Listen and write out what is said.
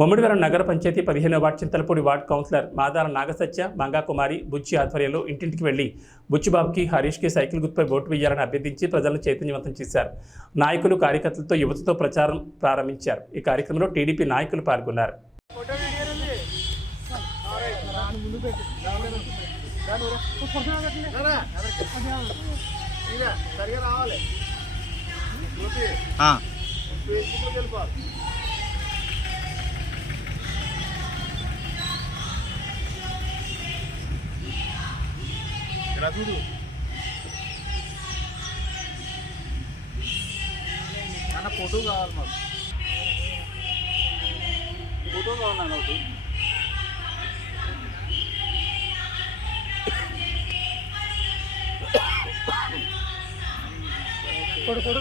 ముమ్మిడివరం నగర పంచాయతీ పదిహేనవ ward Chintalapudi ward councillor Madala Nagasatya Mangakumari Buchi ఆధ్వర్యంలో ఇంటింటికి వెళ్ళి బుచ్చిబాబుకి హరీష్కి సైకిల్ గుర్తుపై ఓటు వేయాలని అభ్యర్థించి ప్రజలను చైతన్యవంతం చేశారు. నాయకులు కార్యకర్తలతో యువతతో ప్రచారం ప్రారంభించారు. ఈ కార్యక్రమంలో టీడీపీ నాయకులు పాల్గొన్నారు. సరిగా రావాలి చూడు అన్న ఫోటో కావాలి మాకు. ఫోటో కావాలన్న ఒకటి. కొడు కొడు